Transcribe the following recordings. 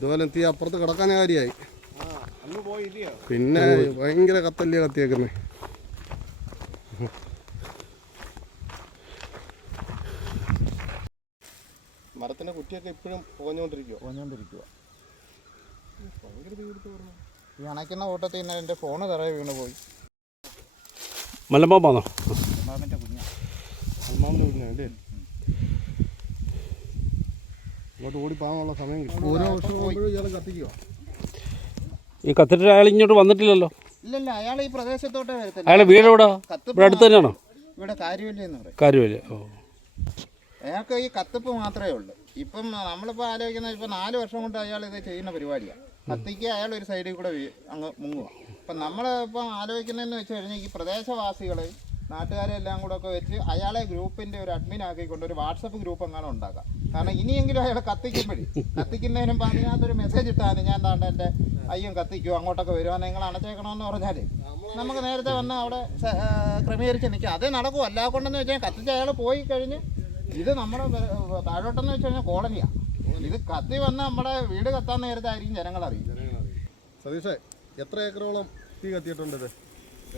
ഇതുപോലെ തീ അപ്പുറത്ത് കിടക്കാൻ കാര്യമായി ആ അന്ന് പോയി ഇല്ലയോ പിന്നെ ഭയങ്കര കത്തല്ലേ കത്തിയേക്കുന്നേ. മരത്തിന്റെ കുറ്റിയൊക്കെ ഇപ്പോഴും പോഞ്ഞോണ്ടിരിക്കുക പോഞ്ഞോണ്ടിരിക്കുക ഈ അണയ്ക്കുന്ന കൂട്ടത്തിൽ ഇന്നലെ എന്റെ ഫോണ് തറയെ വീണ് പോയി. മലമ്പാമ്പാന്നോ മാമിന്റെ കുഞ്ഞാ. അമ്മാമിന്റെ കുഞ്ഞാ അല്ലേ? ഇങ്ങോട്ട് ഓടി പോകാനുള്ള സമയം കിട്ടും. ഓരോ വർഷം പോകുമ്പോഴും ഇയാൾ കത്തിക്കുക ഈ കത്തിട്ട് അയാൾ ഇങ്ങോട്ട് വന്നിട്ടില്ലല്ലോ. ഇല്ലല്ല അയാൾ ഈ പ്രദേശത്തോട്ടേ വരത്തില്ല. അയാളെ വീട് എവിടെ? ഇവിടെ അടുത്ത് തന്നെയാണോ ഇവിടെ കാര്യമില്ല എന്ന് പറയും. കാര്യമില്ല ഓ. അയാൾക്ക് ഈ കത്തിപ്പ് മാത്രമേ ഉള്ളൂ. ഇപ്പം നമ്മളിപ്പോൾ ആലോചിക്കുന്നത് ഇപ്പം നാല് വർഷം കൊണ്ട് അയാൾ ഇത് ചെയ്യുന്ന പരിപാടിയാണ് കത്തിക്ക് അയാൾ ഒരു സൈഡിൽ കൂടെ അങ്ങ് മുങ്ങുക അപ്പം നമ്മളിപ്പം ആലോചിക്കുന്നതെന്ന് വെച്ച് കഴിഞ്ഞാൽ ഈ പ്രദേശവാസികളെ നാട്ടുകാരെ എല്ലാം കൂടെ ഒക്കെ വെച്ച് അയാളെ ഗ്രൂപ്പിന്റെ ഒരു അഡ്മിൻ ആക്കിക്കൊണ്ട് ഒരു വാട്സപ്പ് ഗ്രൂപ്പ് എങ്ങനെ ഉണ്ടാക്കാം. കാരണം ഇനിയെങ്കിലും അയാൾ കത്തിക്കുമ്പോഴേ കത്തിക്കുന്നതിനും അതിനകത്തൊരു മെസ്സേജ് ഇട്ടാൽ ഞാൻ എന്താണ്ട് എന്റെ അയ്യം കത്തിക്കുമോ അങ്ങോട്ടൊക്കെ വരുമോ നിങ്ങൾ അണച്ചേക്കണമെന്ന് പറഞ്ഞാൽ നമുക്ക് നേരത്തെ വന്ന് അവിടെ ക്രമീകരിച്ച് നിൽക്കാം. അതേ നടക്കും അല്ലാ കൊണ്ടെന്ന് വെച്ചാൽ കത്തിച്ച് അയാൾ പോയി കഴിഞ്ഞ് ഇത് നമ്മുടെ താഴോട്ടെന്ന് വെച്ച് കഴിഞ്ഞാൽ കോളനിയാണ് ഇത് കത്തി വന്ന് നമ്മുടെ വീട് കത്താൻ നേരത്തായിരിക്കും ജനങ്ങൾ അറിയും സതീഷേ എത്ര ഏക്കറോളം തീ കത്തിയിട്ടുണ്ട്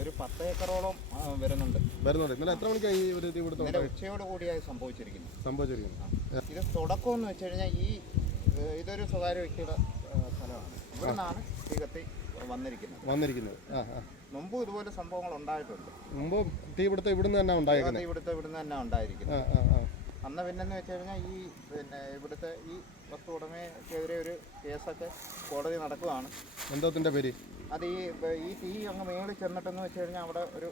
ഒരു പത്ത് ഏക്കറോളം വരുന്നുണ്ട്. വരുന്നുണ്ട്. ഇന്നലെ എത്ര മണിക്കാണ് ഈ ഒരു ഇവിടുത്തെ ഉച്ചയോട് കൂടിയായി സംഭവിച്ചിരിക്കുന്നത് സംഭവിച്ചിരിക്കുന്നത് ഇത് തുടക്കം എന്ന് വെച്ച് കഴിഞ്ഞാൽ ഈ ഇതൊരു സ്വകാര്യ വ്യക്തിയുടെ സ്ഥലമാണ്. ഇവിടെ നിന്നാണ് തീ കത്തി വന്നിരിക്കുന്നത്. വന്നിരിക്കുന്നത്. ആ ഇതുപോലെ സംഭവങ്ങൾ ഉണ്ടായിട്ടുണ്ട്. മുമ്പ് തീ ഇവിടുത്തെ ഇവിടുന്ന് തന്നെ ഉണ്ടായിരിക്കുന്നത് ഇവിടുത്തെ ഇവിടുന്ന് തന്നെ ഉണ്ടായിരിക്കുന്നത്. അന്ന് പിന്നെന്ന് വെച്ച് കഴിഞ്ഞാൽ ഈ പിന്നെ ഇവിടുത്തെ ഈ വസ്തു ഉടമയ്ക്കെതിരെ ഒരു കേസൊക്കെ കോടതി നടക്കുകയാണ് എന്തോത്തിന്റെ പേര്? അത് ഈ ഈ തീ അങ്ങ് മേളിൽ ചെന്നിട്ടെന്ന് വെച്ച് കഴിഞ്ഞാൽ അവിടെ ഒരു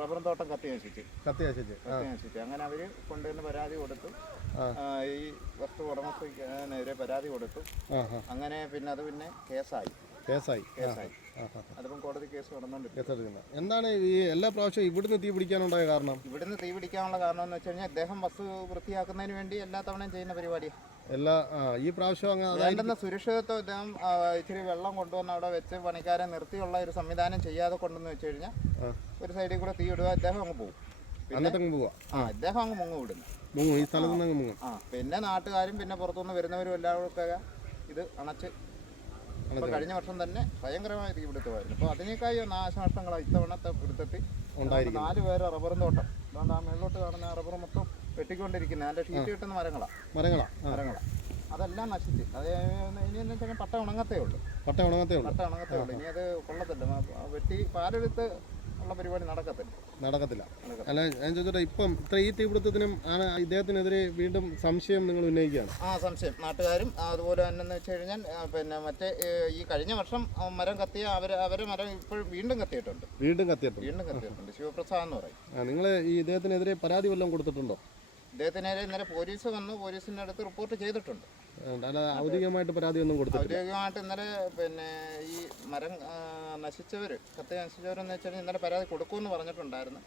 റബ്ബർ തോട്ടം കത്തി നശിച്ചു. കത്തി നശിച്ചു. കത്തി നശിച്ചു. അങ്ങനെ അവർ കൊണ്ടുവന്ന് പരാതി കൊടുത്തു. ഈ വസ്തു ഉടമസ്ഥനെതിരെ പരാതി കൊടുത്തു. അങ്ങനെ പിന്നെ അത് പിന്നെ കേസായി. കേസായി. കേസായി. അതിപ്പം കോടതി കേസ് നടന്നുകൊണ്ടിരിക്കുന്നു എന്താണ് ഈ എല്ലാ പ്രാവശ്യവും ഇവിടുന്ന് തീ പിടിക്കാനുണ്ടായ കാരണം? ഇവിടുന്ന് തീ പിടിക്കാനുള്ള കാരണം എന്ന് വെച്ച് കഴിഞ്ഞാൽ ഇദ്ദേഹം വസ്തു വൃത്തിയാക്കുന്നതിന് വേണ്ടി എല്ലാ തവണയും ചെയ്യുന്ന പരിപാടിയാണ് എല്ലാ ഈ പ്രാവശ്യം അങ്ങ് വേണ്ടുന്ന സുരക്ഷിതത്വം ഇദ്ദേഹം ഇച്ചിരി വെള്ളം കൊണ്ടുവന്ന് അവിടെ വെച്ച് പണിക്കാരെ നിർത്തിയുള്ള ഒരു സംവിധാനം ചെയ്യാതെ കൊണ്ടുവന്ന് വെച്ച് കഴിഞ്ഞാൽ. ഒരു സൈഡിൽ കൂടെ തീ ഇടുക ഇദ്ദേഹം അങ്ങ് പോകും. പിന്നെ എന്നിട്ട് അങ്ങ് പോവാ? ആ ഇദ്ദേഹം അങ്ങ് മുങ്ങ് വിടുന്നു മുങ്ങും ഈ സ്ഥലത്ത് നിന്ന് അങ്ങ് മുങ്ങും. ആ പിന്നെ നാട്ടുകാരും പിന്നെ പുറത്തുനിന്ന് വരുന്നവരും എല്ലാവർക്കൊക്കെ ഇത് അണച്ച് കഴിഞ്ഞ വർഷം തന്നെ ഭയങ്കരമായ തീ പിടുത്തമായിരുന്നു അപ്പോൾ അതിനേക്കായി നാശനഷ്ടങ്ങളാണ് ഇത്തവണത്തെ പിടുത്തത്തിൽ. നാല് പേര് റബ്ബറും തോട്ടം. അതുകൊണ്ട് ആ മേളിലോട്ട് കാണുന്ന റബ്ബർ മൊത്തം വെട്ടിക്കൊണ്ടിരിക്കുന്നത്. അതിന്റെ ഷീറ്റ് കിട്ടുന്ന മരങ്ങളാണ് മരങ്ങളാ. മരങ്ങളാ. മരങ്ങളാണ് അതെല്ലാം നശിച്ച്. അത് ഇനി എന്ന് വെച്ചാൽ പട്ട ഉണങ്ങത്തേ ഉള്ളൂ. പട്ട ഉണങ്ങത്തേ ഉള്ളൂ. പട്ട ഉണങ്ങത്തേ ഉള്ളൂ. ഇനി അത് കൊള്ളത്തില്ല. വെട്ടി പാലെടുത്ത് ഉള്ള പരിപാടി നടക്കത്തില്ല. നടക്കത്തില്ല. അല്ല ഞാൻ ചോദിച്ചോട്ടെ ഇപ്പം ഇത്ര ഈ തീപിടുത്തത്തിനും ആണ് ഇദ്ദേഹത്തിനെതിരെ വീണ്ടും സംശയം നിങ്ങൾ ഉന്നയിക്കുകയാണ്? ആ സംശയം. നാട്ടുകാരും അതുപോലെ തന്നെ എന്ന് വെച്ച് കഴിഞ്ഞാൽ പിന്നെ മറ്റേ ഈ കഴിഞ്ഞ വർഷം മരം കത്തിയ അവർ അവരെ മരം ഇപ്പോഴും വീണ്ടും കത്തിയിട്ടുണ്ട്. വീണ്ടും കത്തിയിട്ടുണ്ട്. വീണ്ടും കത്തിയിട്ടുണ്ട്. ശിവപ്രസാദ് എന്ന് പറയും. നിങ്ങൾ ഈ ഇദ്ദേഹത്തിനെതിരെ പരാതി വല്ലതും കൊടുത്തിട്ടുണ്ടോ? ഇദ്ദേഹത്തിനെതിരെ ഇന്നലെ പോലീസ് വന്നു പോലീസിന്റെ അടുത്ത് റിപ്പോർട്ട് ചെയ്തിട്ടുണ്ട്. അല്ല ഔദ്യോഗികമായിട്ട് പരാതി ഒന്നും കൊടുത്തിട്ടില്ല. ഔദ്യോഗികമായിട്ട് ഇന്നലെ പിന്നെ ഈ മരം നശിച്ചവർ കത്തി നശിച്ചവരെന്ന് വെച്ചാൽ ഇന്നലെ പരാതി കൊടുക്കുമെന്ന് പറഞ്ഞിട്ടുണ്ടായിരുന്നു.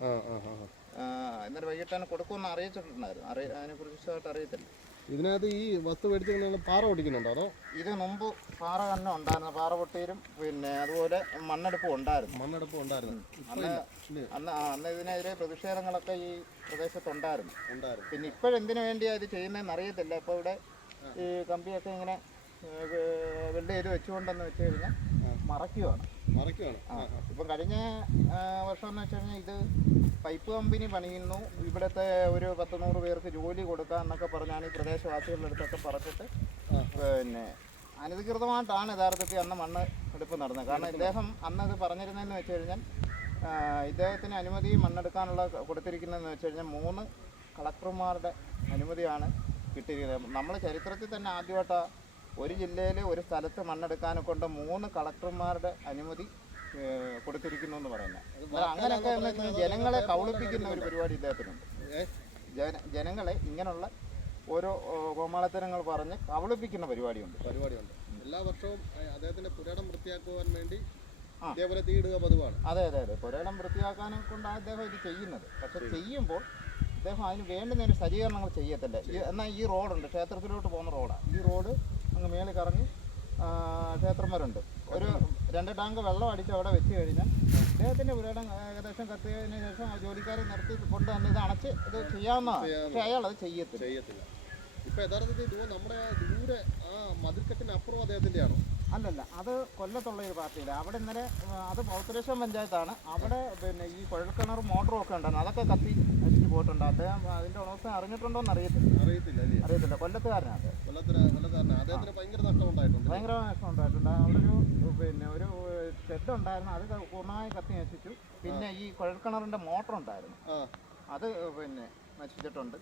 ഇന്നലെ വൈകിട്ടാണ് കൊടുക്കുമെന്ന് അറിയിച്ചിട്ടുണ്ടായിരുന്നു. അറി അതിനെക്കുറിച്ചായിട്ട് അറിയത്തില്ല. ഇതിനകത്ത് ഈ വസ്തു മേടിച്ച് നിങ്ങൾ പാറ പൊട്ടിക്കുന്നുണ്ടോ അതോ? ഇത് മുമ്പ് പാറ തന്നെ ഉണ്ടായിരുന്നു. പാറ പൊട്ടിയിലും പിന്നെ അതുപോലെ മണ്ണെടുപ്പും ഉണ്ടായിരുന്നു. മണ്ണെടുപ്പ് ഉണ്ടായിരുന്നു. അന്ന്. അന്ന് ആ, അന്ന് ഇതിനെതിരെ പ്രതിഷേധങ്ങളൊക്കെ ഈ പ്രദേശത്തുണ്ടായിരുന്നു. ഉണ്ടായിരുന്നു. പിന്നെ ഇപ്പോഴെന്തിനു വേണ്ടിയാണ് ഇത് ചെയ്യുന്നതെന്ന് അറിയത്തില്ല. ഇപ്പോൾ ഇവിടെ ഈ കമ്പിയൊക്കെ ഇങ്ങനെ വെള്ളി ചെയ്ത് വെച്ചുകൊണ്ടെന്ന് വെച്ച് കഴിഞ്ഞാൽ മറയ്ക്കുവാണ്. മറയ്ക്കുവാണ്. ഇപ്പം കഴിഞ്ഞ വർഷം എന്ന് വെച്ച് കഴിഞ്ഞാൽ ഇത് പൈപ്പ് കമ്പനി പണിയുന്നു. ഇവിടുത്തെ ഒരു പത്ത് നൂറ് പേർക്ക് ജോലി കൊടുക്കാം എന്നൊക്കെ പറഞ്ഞാണ് ഈ പ്രദേശവാസികളുടെ അടുത്തൊക്കെ പറഞ്ഞിട്ട് പിന്നെ അനധികൃതമായിട്ടാണ് യഥാർത്ഥത്തിൽ അന്ന് മണ്ണ് എടുപ്പ് നടന്നത്. കാരണം ഇദ്ദേഹം അന്ന് അത് പറഞ്ഞിരുന്നതെന്ന് വെച്ച് കഴിഞ്ഞാൽ ഇദ്ദേഹത്തിന് അനുമതി മണ്ണെടുക്കാനുള്ള കൊടുത്തിരിക്കുന്നതെന്ന് വെച്ച് കഴിഞ്ഞാൽ മൂന്ന് കളക്ടർമാരുടെ അനുമതിയാണ് കിട്ടിയിരിക്കുന്നത്. നമ്മൾ ചരിത്രത്തിൽ തന്നെ ആദ്യമായിട്ടാണ് ഒരു ജില്ലയിൽ ഒരു സ്ഥലത്ത് മണ്ണെടുക്കാനെ കൊണ്ട് മൂന്ന് കളക്ടർമാരുടെ അനുമതി കൊടുത്തിരിക്കുന്നു എന്ന് പറയുന്നത് അങ്ങനെയൊക്കെ എന്ന് വെച്ചാൽ ജനങ്ങളെ കൗളിപ്പിക്കുന്ന ഒരു പരിപാടി ഇദ്ദേഹത്തിനുണ്ട്? ജന ജനങ്ങളെ ഇങ്ങനെയുള്ള ഓരോ കോമാളത്തരങ്ങൾ പറഞ്ഞ് കവളിപ്പിക്കുന്ന പരിപാടിയുണ്ട്. പരിപാടിയുണ്ട്. എല്ലാ വർഷവും അദ്ദേഹത്തിന്റെ പുരാടം വൃത്തിയാക്കുവാൻ വേണ്ടി അതേപോലെ തീയിടുക പതിവാണ്. അതെ അതെ അതെ. പുരയിടം വൃത്തിയാക്കാനെ കൊണ്ടാണ് അദ്ദേഹം ഇത് ചെയ്യുന്നത്. പക്ഷെ ചെയ്യുമ്പോൾ അദ്ദേഹം അതിന് വേണ്ടുന്ന ഒരു സജ്ജീകരണങ്ങൾ ചെയ്യത്തില്ല. എന്നാൽ ഈ റോഡുണ്ട്. ക്ഷേത്രത്തിലോട്ട് പോകുന്ന റോഡാണ് ഈ റോഡ് അങ്ങ് മേളിൽ കറങ്ങി ക്ഷേത്രം വരുണ്ട് ഒരു രണ്ട് ടാങ്ക് വെള്ളം അടിച്ച് അവിടെ വെച്ച് കഴിഞ്ഞാൽ അദ്ദേഹത്തിന്റെ പുരാടം ഏകദേശം കത്തിയതിന് ശേഷം ആ ജോലിക്കാരെ നിർത്തി കൊണ്ട് തന്നെ ഇത് അണച്ച് ഇത് ചെയ്യാവുന്ന പക്ഷെ അയാൾ അത് ചെയ്യത്തില്ല. ചെയ്യത്തില്ല. ഇപ്പൊ യഥാർത്ഥത്തിൽ നമ്മുടെ ദൂരെ ആ മതിൽക്കെട്ടിനപ്പുറം അദ്ദേഹത്തിന്റെ ആണോ അല്ലല്ല അത് കൊല്ലത്തുള്ള ഒരു പാർട്ടിയില്ല അവിടെ ഇന്നലെ അത് പൗത്രേശ്വരം പഞ്ചായത്താണ്. അവിടെ പിന്നെ ഈ കുഴൽക്കിണർ മോട്ടറും ഒക്കെ ഉണ്ടായിരുന്നു. അതൊക്കെ കത്തി പോയിട്ടുണ്ട് അദ്ദേഹം അതിന്റെ ഉടമസ്ഥൻ അറിഞ്ഞിട്ടുണ്ടോ എന്ന് അറിയത്തില്ല അറിയത്തില്ല അല്ലേ? അറിയത്തില്ല. കൊല്ലത്തുകാരനാണ് കൊല്ലത്തിന് അദ്ദേഹത്തിന് ഭയങ്കര നഷ്ടം ഉണ്ടായിട്ടുണ്ട് അവിടെ ഒരു പിന്നെ ഒരു ഷെഡ് ഉണ്ടായിരുന്നു. അത് പൂർണമായി കത്തി നശിച്ചു. പിന്നെ ഈ കുഴൽക്കിണറിന്റെ മോട്ടർ ഉണ്ടായിരുന്നു അത് പിന്നെ നശിച്ചിട്ടുണ്ട്.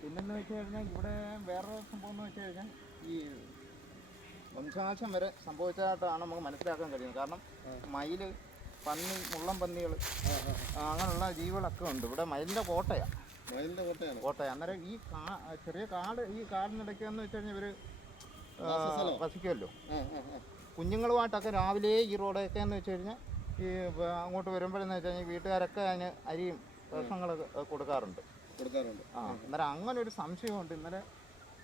പിന്നെന്ന് വെച്ച് കഴിഞ്ഞാൽ ഇവിടെ വേറൊരു സംഭവം എന്ന് വെച്ച് കഴിഞ്ഞാൽ ഈ വംശനാശം വരെ സംഭവിച്ചതായിട്ടാണ് നമുക്ക് മനസ്സിലാക്കാൻ കഴിയുന്നത്. കാരണം മയിൽ പന്നി മുള്ളം പന്നികൾ അങ്ങനെയുള്ള ജീവികളൊക്കെ ഉണ്ട്. ഇവിടെ മയിലിന്റെ കോട്ടയാണ് മയിലിന്റെ കോട്ടയാണ്. കോട്ടയ. അന്നേരം ഈ കാ ചെറിയ കാട് ഈ കാടിനിടയ്ക്ക് എന്ന് വെച്ച് കഴിഞ്ഞാൽ ഇവർ. വസിക്കുമല്ലോ. കുഞ്ഞുങ്ങളുമായിട്ടൊക്കെ രാവിലെ ഈ റോഡൊക്കെ എന്ന് വെച്ച് കഴിഞ്ഞാൽ ഈ അങ്ങോട്ട് വരുമ്പോഴെന്ന് വെച്ച് കഴിഞ്ഞാൽ വീട്ടുകാരൊക്കെ അതിന് അരിയും ഭക്ഷണങ്ങളൊക്കെ കൊടുക്കാറുണ്ട്. കൊടുക്കാറുണ്ട്. ആ അന്നേരം അങ്ങനെ ഒരു സംശയമുണ്ട്. ഇന്നലെ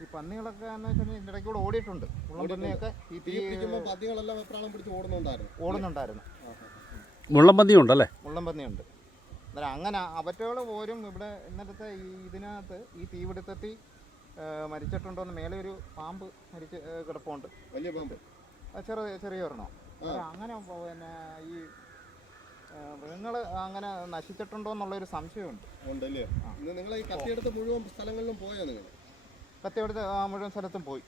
ഈ പന്നികളൊക്കെ എന്ന് വെച്ചാൽ ഇതിന്റെ ഇടയ്ക്ക് കൂടെ ഓടിയിട്ടുണ്ട്. ഉള്ള പന്നിയൊക്കെ ഈ തീ പിടിക്കുമ്പോൾ പന്നികളെല്ലാം വെപ്രാളം പിടിച്ച് ഓടുന്നുണ്ടായിരുന്നു. ഓടുന്നുണ്ടായിരുന്നു. ആ, ഉണ്ട് അല്ലേ മുള്ളംപന്നിയും ഉണ്ടല്ലേ മുള്ളം ഉണ്ട് അന്നേരം അങ്ങനെ അവറ്റകൾ പോലും ഇവിടെ ഇന്നലത്തെ ഈ ഇതിനകത്ത് ഈ തീപിടുത്തത്തിൽ മരിച്ചിട്ടുണ്ടോ എന്ന് മേലെ ഒരു പാമ്പ് മരിച്ച് കിടപ്പുണ്ട്. വലിയ പാമ്പ്. ചെറിയ ചെറിയ ഒരെണ്ണം. അന്നേരം അങ്ങനെ പിന്നെ ഈ മൃഗങ്ങൾ അങ്ങനെ നശിച്ചിട്ടുണ്ടോ എന്നുള്ളൊരു സംശയമുണ്ട്. ഉണ്ടല്ലേ? നിങ്ങൾ ഈ കത്തിയെടുത്ത് മുഴുവൻ സ്ഥലങ്ങളിലും പോയോ നിങ്ങൾ? കത്തിയെടുത്ത് ആ മുഴുവൻ സ്ഥലത്തും പോയി.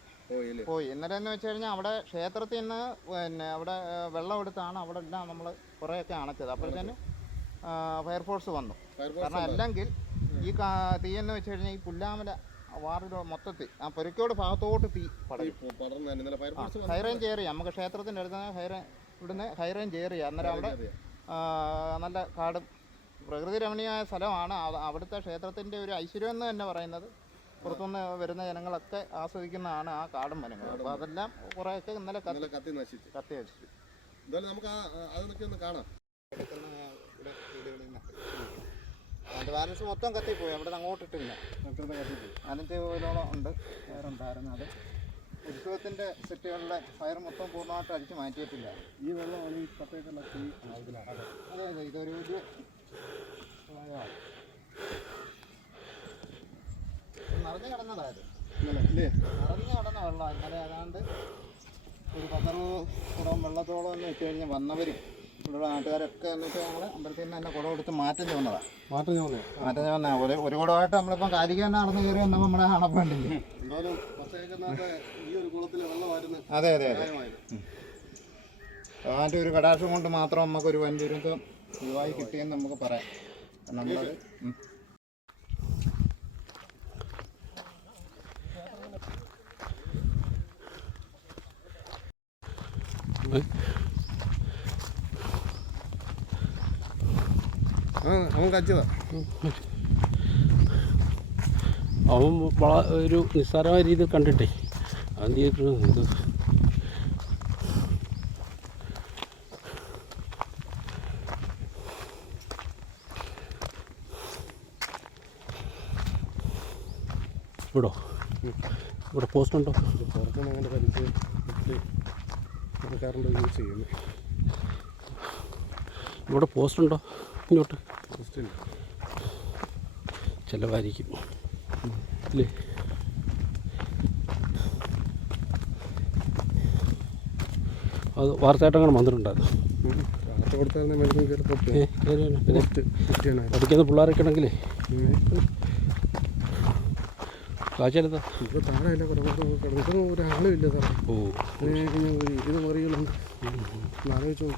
പോയി. ഇന്നലെ എന്ന് വെച്ച് കഴിഞ്ഞാൽ അവിടെ ക്ഷേത്രത്തിൽ നിന്ന് പിന്നെ അവിടെ വെള്ളം എടുത്താണ് അവിടെ എല്ലാം നമ്മൾ കുറേയൊക്കെ അണച്ചത്. അപ്പോഴത്തേന് ഫയർഫോഴ്സ് വന്നു. കാരണം അല്ലെങ്കിൽ ഈ കാ- തീ എന്ന് വെച്ച് കഴിഞ്ഞാൽ ഈ പുല്ലാമല വാർഡിലോ മൊത്തത്തിൽ ആ പൊരിക്കോട് ഭാഗത്തോട്ട് തീ പടരും. ഹൈറേഞ്ച് ഏറിയ നമുക്ക് ക്ഷേത്രത്തിന്റെ അടുത്ത് ഹൈറേ ഇവിടുന്ന് ഹൈറേഞ്ച് ഏറിയ അന്നേരം അവിടെ നല്ല കാടും പ്രകൃതി രമണീയമായ സ്ഥലമാണ്. അവ- അവിടുത്തെ ക്ഷേത്രത്തിന്റെ ഒരു ഐശ്വര്യം എന്ന് തന്നെ പറയുന്നത്. പുറത്തുനിന്ന് വരുന്ന ജനങ്ങളൊക്കെ ആസ്വദിക്കുന്നതാണ് ആ കാടും വനങ്ങളും. അപ്പോൾ അതെല്ലാം കുറേയൊക്കെ ഇന്നലെ കത്തി കത്തി നശിച്ചു. കത്തി വെച്ചു എന്തായാലും നമുക്ക് ആ അതൊക്കെ ഒന്ന് കാണാം. അതിന്റെ ബാലൻസ് മൊത്തം കത്തിപ്പോയി. അവിടെ നിന്ന് അങ്ങോട്ടിട്ടില്ല അനഞ്ച് കോയിലോളം ഉണ്ട്. ഫയറുണ്ടായിരുന്നു അത്. ഉത്സവത്തിന്റെ സെറ്റുകളിലെ ഫയർ മൊത്തം പൂർണമായിട്ട് അടിച്ച് മാറ്റിയിട്ടില്ല. ഈ വെള്ളമാണ് ഈ കത്തേക്കുള്ള തീ അതെ. അതെ ഇതൊരു വലിയ നിറഞ്ഞു കിടന്നതായത് നിറഞ്ഞു കിടന്ന വെള്ളം ഇന്നലെ ഏതാണ്ട് ഒരു പത്തറുപതോളം വെള്ളത്തോളം എന്ന് വെച്ച് കഴിഞ്ഞാൽ വന്നവരും ഇവിടെയുള്ള നാട്ടുകാരൊക്കെ എന്ന് വെച്ചാൽ ഞങ്ങൾ അമ്പലത്തിൽ നിന്ന് തന്നെ കുടം എടുത്ത് മാറ്റം ചോന്നതാണ് മാറ്റം ചോന്നേ മാറ്റം ചോന്ന ഒരു ഒരു കുടമായിട്ട് നമ്മളിപ്പം കാലിക്കാൻ നടന്ന് കയറി വന്നപ്പോൾ നമ്മുടെ വെള്ളമായിരുന്നു അതെ അതെ അതെ. അതിന്റെ ഒരു കടാക്ഷം കൊണ്ട് മാത്രം നമുക്കൊരു വൻ ദുരന്തം ഒഴിവായി കിട്ടിയെന്ന് നമുക്ക് പറയാം. നമ്മളത് അവൻ വള ഒരു നിസ്സാരമായ രീതിയിൽ കണ്ടിട്ടേ. അവൻ ചെയ്തിട്ട് ഇത്. ഇവിടോ? ഇവിടെ പോസ്റ്റ് ഉണ്ടോ? പുറത്തുനിന്ന് അങ്ങനെ പരിചയം കറണ്ട് യൂസ് ചെയ്യുന്നത് ഇവിടെ പോസ്റ്റ് ഉണ്ടോ? ഇങ്ങോട്ട്. പോസ്റ്റ് ഇല്ല. ചിലവായിരിക്കും. അല്ലേ? അത് വാർത്തയായിട്ടങ്ങനെ വന്നിട്ടുണ്ടായിരുന്നു. പഠിക്കുന്ന പിള്ളേരൊക്കെ ഉണ്ടെങ്കിലേ ഇപ്പോൾ താഴെയല്ല ഒരാളും ഇല്ല സാറേ. ഓ. ഇത് മറികളുണ്ട് ആലോചിച്ച്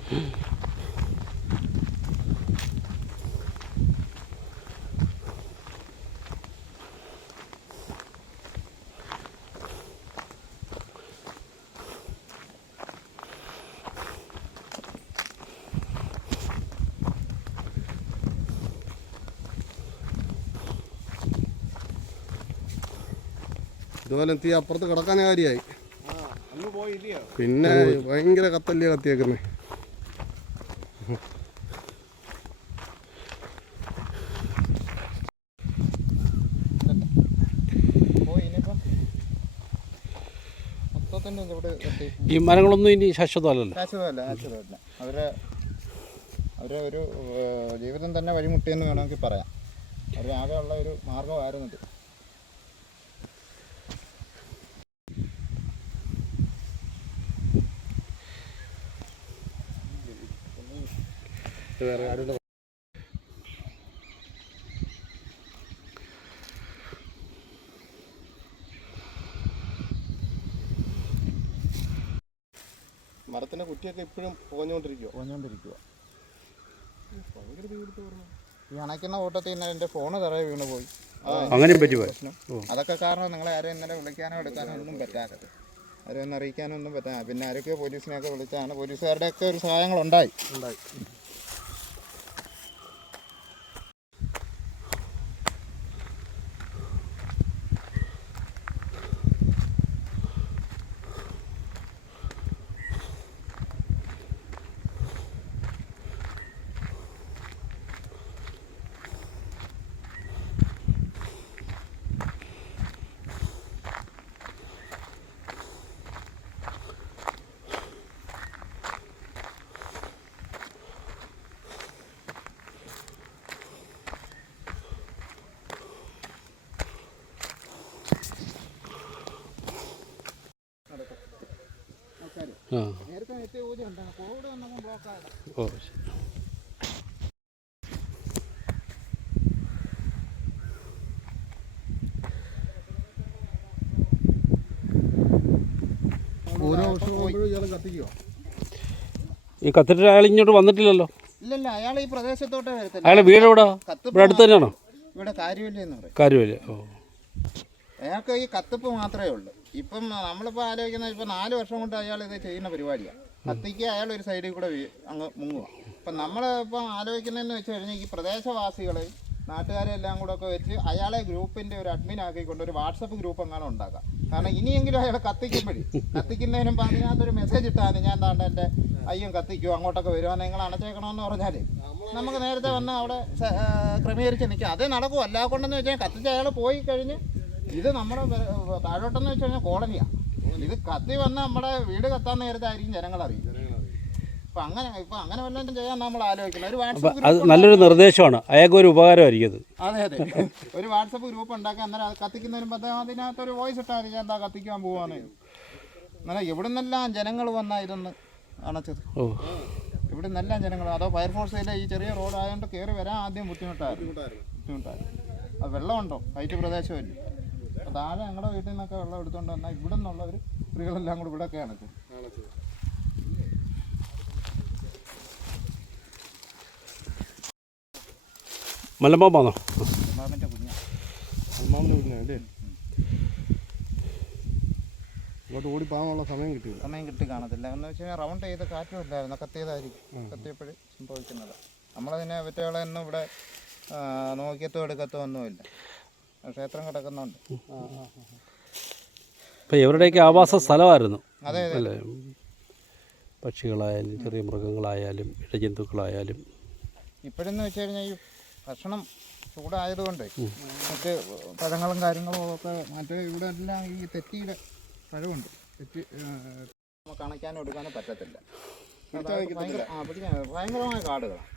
ഇതുപോലെ തീ അപ്പുറത്ത് കിടക്കാൻ കാര്യമായി പിന്നെ ഭയങ്കര കത്തല്ലേ കത്തിയേക്കുന്നേ. പോയി ഇനിയിപ്പം മൊത്തത്തിന്റെ ഇവിടെ കത്തി ഈ മരങ്ങളൊന്നും ഇനി ശാശ്വതമല്ലല്ലോ. ശാശ്വതമല്ല ശാശ്വതമല്ല. അവരെ അവരെ ഒരു ജീവിതം തന്നെ വഴിമുട്ടിയെന്ന് വേണമെങ്കിൽ പറയാം. അവരാകെ ഉള്ള ഒരു മാർഗമായിരുന്നു വേറെ ആരുടെ മരത്തിന്റെ കുറ്റിയൊക്കെ ഇപ്പോഴും പോഞ്ഞോണ്ടിരിക്കുവോ പോഞ്ഞുകൊണ്ടിരിക്കുക ഈ അണയ്ക്കുന്ന കൂട്ടത്തിൽ ഇന്നലെ എന്റെ ഫോണ് തറയെ വീണ് പോയി. അങ്ങനെ അതൊക്കെ കാരണം നിങ്ങളെ ആരെയും ഇന്നലെ വിളിക്കാനോ എടുക്കാനോ ഒന്നും പറ്റാത്തത് ആരെയും ഒന്ന് അറിയിക്കാനോ ഒന്നും പറ്റാ പിന്നെ ആരൊക്കെയോ പോലീസിനെയൊക്കെ വിളിച്ചാണ്. പോലീസുകാരുടെയൊക്കെ ഒരു സഹായങ്ങളുണ്ടായി. ഉണ്ടായി. ഓ ശരി. ഓരോ വർഷം പോകുമ്പോഴും ഇയാൾ കത്തിക്കുവോ? ഈ കത്തിട്ട് അയാൾ ഇങ്ങോട്ട് വന്നിട്ടില്ലല്ലോ. ഇല്ലല്ല അയാൾ ഈ പ്രദേശത്തോട്ടേ വരത്തില്ല. അയാളെ വീട് എവിടെ ഇവിടെ അടുത്ത് തന്നെയാണോ? ഇവിടെ കാര്യമില്ല എന്ന് പറയും. കാര്യമില്ല. ഓ. അയാൾക്ക് ഈ കത്തിപ്പ് മാത്രമേ ഉള്ളൂ. ഇപ്പം നമ്മളിപ്പോൾ ആലോചിക്കുന്നത് ഇപ്പം നാല് വർഷം കൊണ്ട് അയാൾ ഇത് ചെയ്യുന്ന പരിപാടിയാണ് കത്തിക്ക് അയാൾ ഒരു സൈഡിൽ കൂടെ അങ്ങ് മുങ്ങുക അപ്പം നമ്മൾ ഇപ്പം ആലോചിക്കുന്നതെന്ന് വെച്ച് കഴിഞ്ഞാൽ ഈ പ്രദേശവാസികൾ നാട്ടുകാരെ എല്ലാം കൂടെ ഒക്കെ വെച്ച് അയാളെ ഗ്രൂപ്പിന്റെ ഒരു അഡ്മിൻ ആക്കിക്കൊണ്ട് ഒരു വാട്സപ്പ് ഗ്രൂപ്പ് എങ്ങാനും ഉണ്ടാക്കാം. കാരണം ഇനിയെങ്കിലും അയാൾ കത്തിക്കുമ്പോഴേ കത്തിക്കുന്നതിനും അതിനകത്തൊരു മെസ്സേജ് ഇട്ടാണ് ഞാൻ താണ്ട എന്റെ അയ്യം കത്തിക്കുമോ അങ്ങോട്ടൊക്കെ വരുമോ നിങ്ങൾ അണച്ചേക്കണമെന്ന് പറഞ്ഞാൽ നമുക്ക് നേരത്തെ വന്ന് അവിടെ ക്രമീകരിച്ച് നിൽക്കാം. അതേ നടക്കും അല്ലാ കൊണ്ടെന്ന് വെച്ചാൽ കത്തിച്ച് അയാൾ പോയി കഴിഞ്ഞ് ഇത് നമ്മുടെ താഴോട്ടെന്ന് വെച്ച് കഴിഞ്ഞാൽ കോളനിയാ ഇത് കത്തി വന്ന നമ്മുടെ വീട് കത്താൻ നേരത്തായിരിക്കും ജനങ്ങൾ അറിയും അപ്പൊ അങ്ങനെ ഇപ്പൊ അങ്ങനെ വല്ലതും ചെയ്യാൻ നമ്മൾ ആലോചിക്കണം ഒരു വാട്സപ്പ് അത് നല്ലൊരു നിർദ്ദേശമാണ്. അയാൾക്ക് ഒരു ഉപകാരമായിരിക്കും അത്. അതെ അതെ. ഒരു വാട്സപ്പ് ഗ്രൂപ്പ് ഉണ്ടാക്കാൻ അന്നേരം അത് കത്തിക്കുന്നതിന് മുമ്പ് അതിനകത്ത് ഒരു വോയിസ് മതി എന്താ കത്തിക്കാൻ പോവാന്ന്. അന്നേരം ഇവിടെ നിന്നെല്ലാം ജനങ്ങൾ വന്നാ ഇതൊന്ന് അണച്ചത്. ഓ. ഇവിടെ നിന്നെല്ലാം ജനങ്ങൾ അതോ ഫയർഫോഴ്സിലെ ഈ ചെറിയ റോഡ് ആയതുകൊണ്ട് കയറി വരാൻ ആദ്യം ബുദ്ധിമുട്ടായിരുന്നു. ബുദ്ധിമുട്ടായിരുന്നു. അത് വെള്ളമുണ്ടോ? ഹൈറ്റ് പ്രദേശമല്ലേ അപ്പോൾ താഴെ ഞങ്ങളുടെ വീട്ടിൽ നിന്നൊക്കെ വെള്ളം എടുത്തുകൊണ്ട് വന്നാൽ ഇവിടെ നിന്നുള്ളവർ സ്ത്രീകളെല്ലാം കൂടെ ഇവിടെ ഒക്കെയാണ് മലമ്പാമ്പാന്നോ മാമിന്റെ കുഞ്ഞാ. ഇങ്ങോട്ട് ഓടി പോകാനുള്ള സമയം കിട്ടിയില്ല. സമയം കിട്ടി കാണത്തില്ല. എന്ന് വെച്ച് കഴിഞ്ഞാൽ റൗണ്ട് ചെയ്ത് കാറ്റും ഇല്ലായിരുന്നു. കത്തിയതായിരിക്കും. കത്തിയപ്പോഴും സംഭവിക്കുന്നത്. നമ്മളതിനെ അവറ്റകളെയൊന്നും ഇവിടെ നോക്കിയത്തോ എടുക്കത്തോ ഒന്നുമില്ല. ക്ഷേത്രം കിടക്കുന്നുണ്ട്. ഇപ്പം ഇവരുടെയൊക്കെ ആവാസ സ്ഥലമായിരുന്നു. അതെ അല്ലേ? പക്ഷികളായാലും ചെറിയ മൃഗങ്ങളായാലും ഇഴജന്തുക്കളായാലും. ഇപ്പോഴെന്ന് വെച്ച് കഴിഞ്ഞാൽ ഈ ഭക്ഷണം ചൂടായതുകൊണ്ട് മറ്റ് പഴങ്ങളും കാര്യങ്ങളും ഒക്കെ മറ്റേ ഇവിടെ എല്ലാം ഈ തെറ്റിയുടെ പഴമുണ്ട് തെറ്റി അണയ്ക്കാനോ എടുക്കാനോ പറ്റത്തില്ല. ഭയങ്കരമായ കാടുകളാണ്.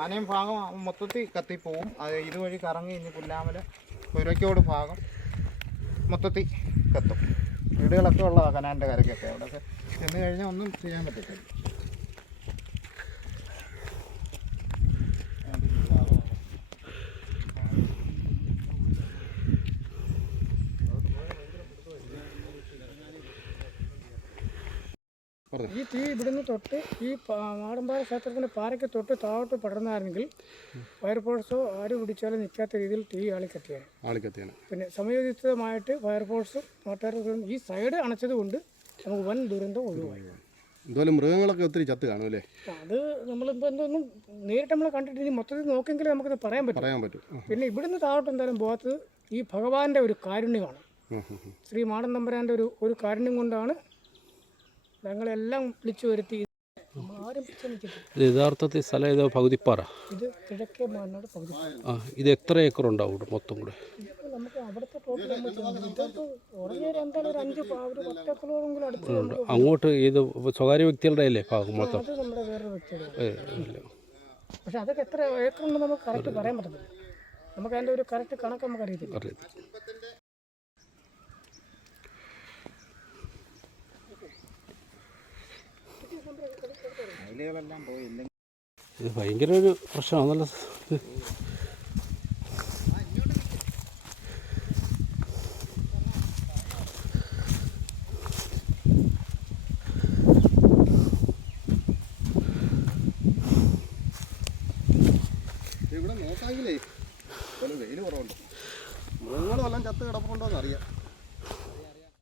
ആനയും ഭാഗം മൊത്തത്തിൽ കത്തിപ്പോവും. അത് ഇതുവഴി കറങ്ങി ഇനി പുല്ലാമല പുരക്കോട് ഭാഗം മൊത്തത്തിൽ കത്തും. വീടുകളൊക്കെ ഉള്ളതാണ് കനാലിന്റെ കരയ്ക്കൊക്കെ അവിടെയൊക്കെ ചെന്ന് കഴിഞ്ഞാൽ ഒന്നും ചെയ്യാൻ പറ്റത്തില്ല. ഈ തീ ഇവിടുന്ന് തൊട്ട് ഈ മാടമ്പാറ ക്ഷേത്രത്തിന്റെ പാറയ്ക്ക് തൊട്ട് താഴോട്ട് പടർന്നായിരുന്നെങ്കിൽ ഫയർഫോഴ്സോ ആരും പിടിച്ചാലും നിൽക്കാത്ത രീതിയിൽ തീ ആളിക്കത്തിയാണ്. ആളിക്കത്തിയാണ്. പിന്നെ സമയോചിതമായിട്ട് ഫയർഫോഴ്സും നാട്ടുകാരും ഈ സൈഡ് അണച്ചത് കൊണ്ട് നമുക്ക് വൻ ദുരന്തം ഒഴിവായി. എന്തായാലും മൃഗങ്ങളൊക്കെ ഒത്തിരി ചത്ത് കാണും അല്ലേ? അത് നമ്മളിപ്പോൾ എന്തൊന്നും നേരിട്ട് നമ്മൾ കണ്ടിട്ട് ഇനി മൊത്തത്തിൽ നോക്കിയെങ്കിലും നമുക്കത് പറയാൻ പറ്റും. പറയാൻ പറ്റും. പിന്നെ ഇവിടുന്ന് താഴോട്ട് എന്തായാലും പോകാത്തത് ഈ ഭഗവാന്റെ ഒരു കാരുണ്യമാണ്. ശ്രീ മാടൻ തമ്പുരാന്റെ ഒരു ഒരു കാരുണ്യം കൊണ്ടാണ് ഞങ്ങളെല്ലാം വിളിച്ചു വരുത്തി. ഇത് യഥാർത്ഥത്തിൽ സ്ഥലം ഏതോ? പകുതിപ്പാറ? ഇത് കിഴക്കേ മാറിനോട് പകുതി. ആ ഇത് എത്ര ഏക്കർ ഉണ്ടാവും മൊത്തം കൂടെ? നമുക്ക് അവിടുത്തെ ടോട്ടൽ അങ്ങോട്ട് ഇത് സ്വകാര്യ വ്യക്തികളുടെ അല്ലേ ഭാഗം മൊത്തം? നമ്മുടെ വേറൊരു വ്യക്തിയുടെ ഏ, പക്ഷെ അതൊക്കെ എത്ര ഏക്കർ ഉണ്ടെന്ന് നമുക്ക് കറക്റ്റ് പറയാൻ പറ്റത്തില്ല. നമുക്ക് അതിന്റെ ഒരു കറക്റ്റ് കണക്ക് നമുക്ക് അറിയത്തില്ല അറിയത്തില്ല. ഭയങ്കര ഒരു പ്രശ്നമാണ് നല്ല